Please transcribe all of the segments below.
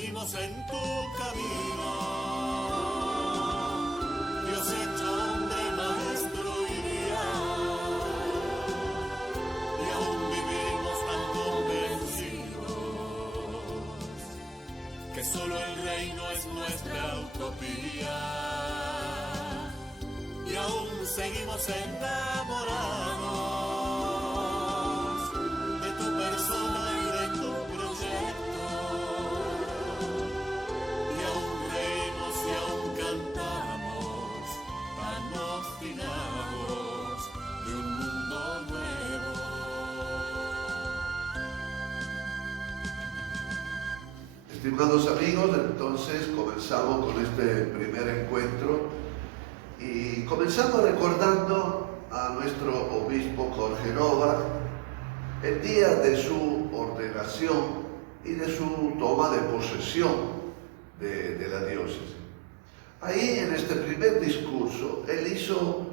seguimos en tu camino. Dios hecho hombre, maestro y guía, y aún vivimos tan convencidos que solo el reino es nuestra utopía, y aún seguimos enamorados de tu persona y de tu proyecto, y aún reímos y aún cantamos tan obstinados de un mundo nuevo. Estimados amigos, entonces comenzamos con este primer encuentro y comenzamos recordando a nuestro obispo Jorge Nova el día de su ordenación y de su toma de posesión de la diócesis. Ahí en este primer discurso, él hizo,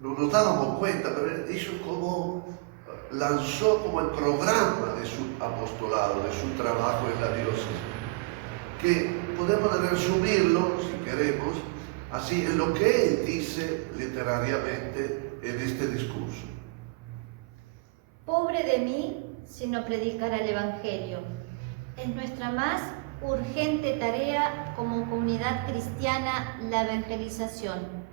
no nos dábamos cuenta, pero él hizo lanzó como el programa de su apostolado, de su trabajo en la diócesis, que podemos resumirlo, si queremos, así en lo que él dice literariamente en este discurso. Pobre de mí si no predicara el Evangelio. Es nuestra más urgente tarea como comunidad cristiana la evangelización.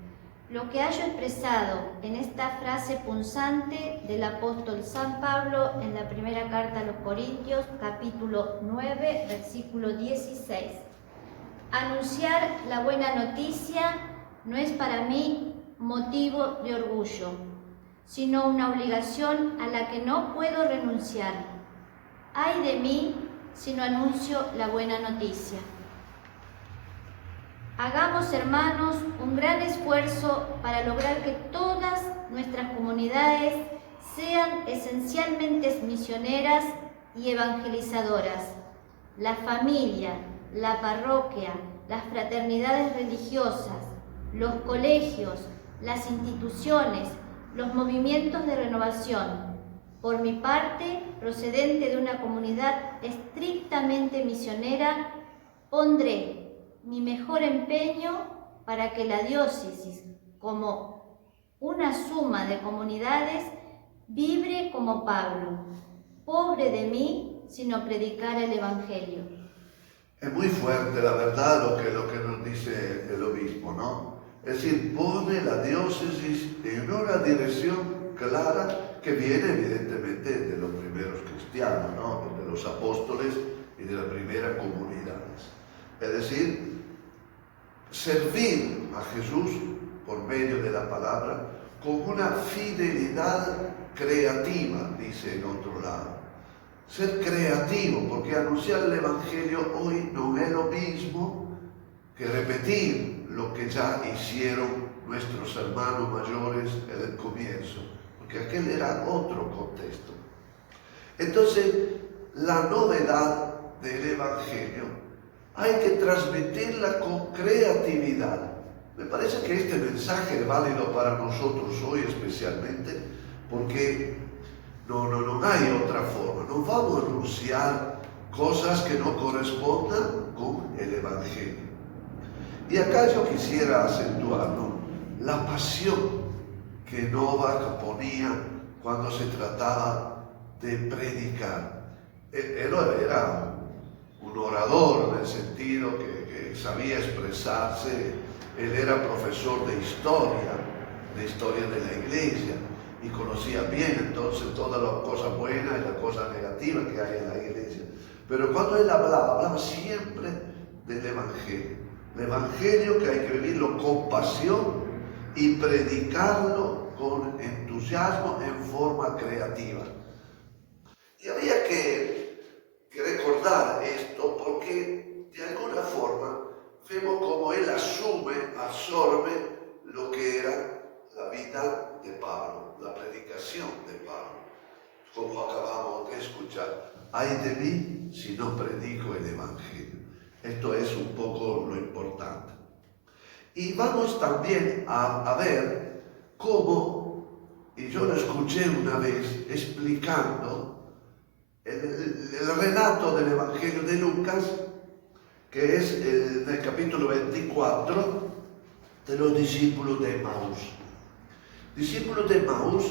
Lo que hallo expresado en esta frase punzante del apóstol San Pablo en la primera carta a los Corintios, capítulo 9, versículo 16. Anunciar la buena noticia no es para mí motivo de orgullo, sino una obligación a la que no puedo renunciar. Ay de mí si no anuncio la buena noticia. Hagamos, hermanos, un gran esfuerzo para lograr que todas nuestras comunidades sean esencialmente misioneras y evangelizadoras. La familia, la parroquia, las fraternidades religiosas, los colegios, las instituciones, los movimientos de renovación. Por mi parte, procedente de una comunidad estrictamente misionera, pondré mi mejor empeño para que la diócesis, como una suma de comunidades, vibre como Pablo. Pobre de mí si no predicara el Evangelio. Es muy fuerte, la verdad, lo que nos dice el obispo, ¿no? Es decir, pone la diócesis en una dirección clara que viene evidentemente de los primeros cristianos, ¿no? De los apóstoles y de las primeras comunidades. Es decir, servir a Jesús por medio de la palabra con una fidelidad creativa, dice en otro lado. Ser creativo, porque anunciar el Evangelio hoy no es lo mismo que repetir lo que ya hicieron nuestros hermanos mayores en el comienzo, porque aquel era otro contexto. Entonces, la novedad del Evangelio hay que transmitirla con creatividad. Me parece que este mensaje es válido para nosotros hoy especialmente, porque no hay otra forma. No vamos a anunciar cosas que no correspondan con el Evangelio. Y acá yo quisiera acentuar, ¿no?, la pasión que Nova ponía cuando se trataba de predicar. Él era un orador en el sentido que sabía expresarse. Él era profesor de historia de la iglesia, y conocía bien entonces todas las cosas buenas y las cosas negativas que hay en la iglesia. Pero cuando él hablaba siempre del Evangelio. El Evangelio que hay que vivirlo con pasión y predicarlo con entusiasmo en forma creativa. Y había que recordar esto porque de alguna forma vemos como él absorbe lo que era la vida de Pablo, la predicación de Pablo. Como acabamos de escuchar, ay de mí si no predico el Evangelio. Esto es un poco lo importante. Y vamos también a ver cómo, y yo lo escuché una vez explicando el relato del Evangelio de Lucas, que es en el capítulo 24 de los discípulos de Emaús. Discípulos de Emaús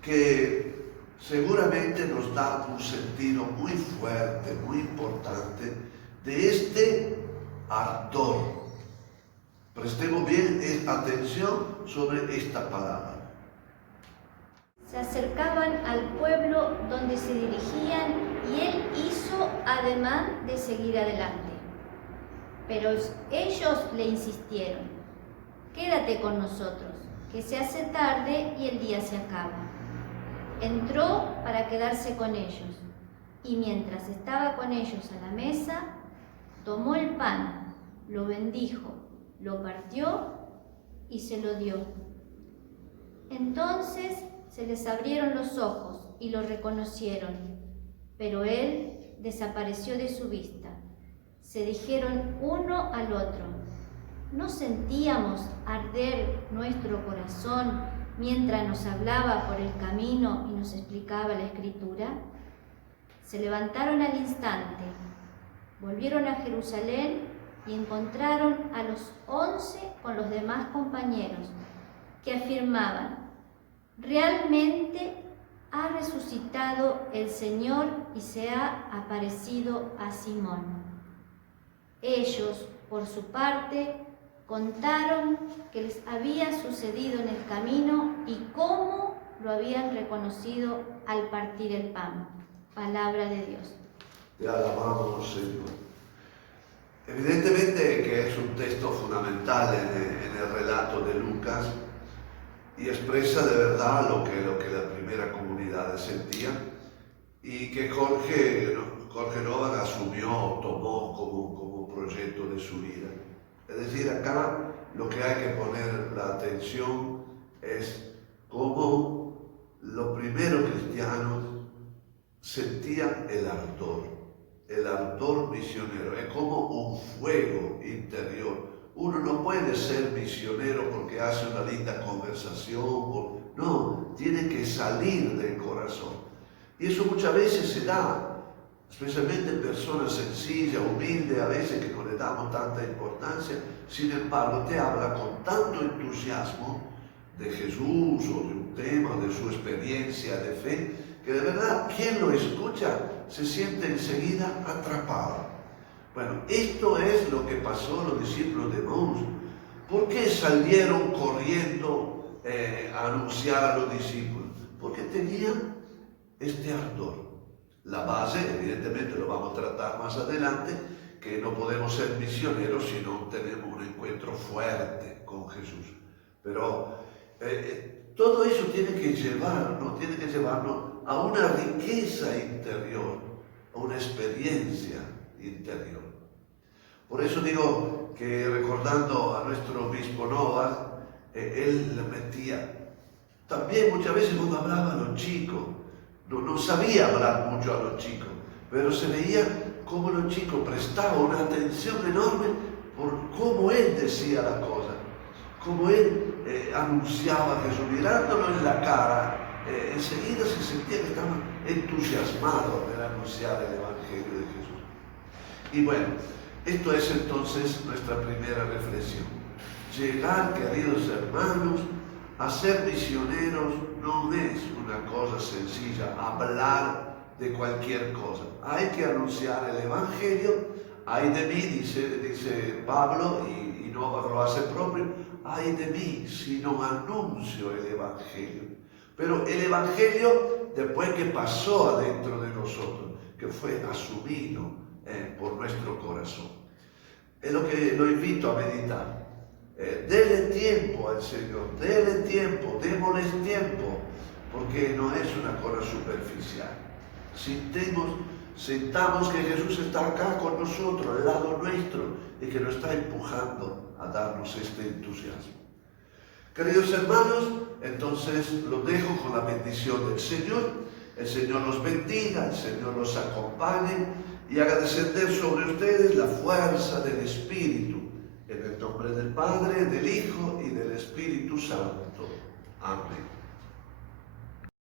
que seguramente nos da un sentido muy fuerte, muy importante de este ardor. Prestemos bien atención sobre esta palabra. Se acercaban al pueblo donde se dirigían y él hizo ademán de seguir adelante. Pero ellos le insistieron: quédate con nosotros, que se hace tarde y el día se acaba. Entró para quedarse con ellos, y mientras estaba con ellos a la mesa, tomó el pan, lo bendijo, lo partió y se lo dio. Entonces se les abrieron los ojos y lo reconocieron, pero él desapareció de su vista. Se dijeron uno al otro: ¿no sentíamos arder nuestro corazón mientras nos hablaba por el camino y nos explicaba la Escritura? Se levantaron al instante, volvieron a Jerusalén y encontraron a los 11 con los demás compañeros, que afirmaban: realmente ha resucitado el Señor y se ha aparecido a Simón. Ellos, por su parte, contaron que les había sucedido en el camino y cómo lo habían reconocido al partir el pan. Palabra de Dios. Te alabamos, Señor. Evidentemente que es un texto fundamental en el relato de Lucas y expresa de verdad lo que la primera comunidad sentía y que Jorge Novak asumió, tomó como proyecto de su vida. Es decir, acá lo que hay que poner la atención es cómo los primeros cristianos sentían el ardor misionero. Es como un fuego interior. Uno no puede ser misionero porque hace una linda conversación, no, tiene que salir del corazón. Y eso muchas veces se da, especialmente en personas sencillas, humildes, a veces que no le damos tanta importancia. Sin embargo, te habla con tanto entusiasmo de Jesús o de un tema, de su experiencia de fe, que de verdad quien lo escucha se siente enseguida atrapado. Bueno, esto es lo que pasó a los discípulos de Emaús. ¿Por qué salieron corriendo a anunciar a los discípulos? Porque tenían este ardor. La base, evidentemente lo vamos a tratar más adelante, que no podemos ser misioneros si no tenemos un encuentro fuerte con Jesús. Pero todo eso tiene que llevarnos a una riqueza interior, a una experiencia interior. Por eso digo que, recordando a nuestro obispo Novak, él le metía. También muchas veces cuando hablaba a los chicos, no sabía hablar mucho a los chicos, pero se veía cómo los chicos prestaban una atención enorme por cómo él decía las cosas, cómo él anunciaba a Jesús, mirándolo en la cara. Enseguida se sentía que estaba entusiasmado de anunciar el Evangelio de Jesús. Y bueno, esto es entonces nuestra primera reflexión. Llegar, queridos hermanos, a ser misioneros no es una cosa sencilla, hablar de cualquier cosa. Hay que anunciar el Evangelio. Ay de mí, dice Pablo, y Novak lo hace propio, ay de mí si no anuncio el Evangelio. Pero el Evangelio, después que pasó adentro de nosotros, que fue asumido por nuestro corazón. Es lo que lo invito a meditar. Dele tiempo al Señor, dele tiempo, démosle tiempo, porque no es una cosa superficial. Sintamos que Jesús está acá con nosotros, al lado nuestro, y que nos está empujando a darnos este entusiasmo. Queridos hermanos, entonces los dejo con la bendición del Señor. El Señor los bendiga, el Señor los acompañe y haga descender sobre ustedes la fuerza del Espíritu. En el nombre del Padre, del Hijo y del Espíritu Santo. Amén.